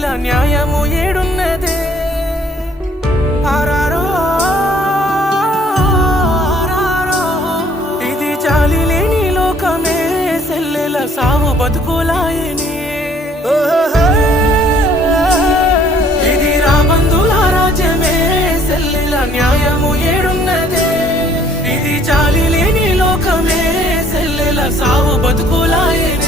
సెల్లెల న్యాయము ఏడున్నదే ఆరారో ఆరారో ఇది జాలి లేని లోకమే సెల్లెల సావు బతుకులాయనే ఇది రాబందుల రాజ్యమే సెల్లెల న్యాయము ఏడున్నదే ఇది జాలి లేని లోకమే సెల్లెల సావు బతుకులాయనే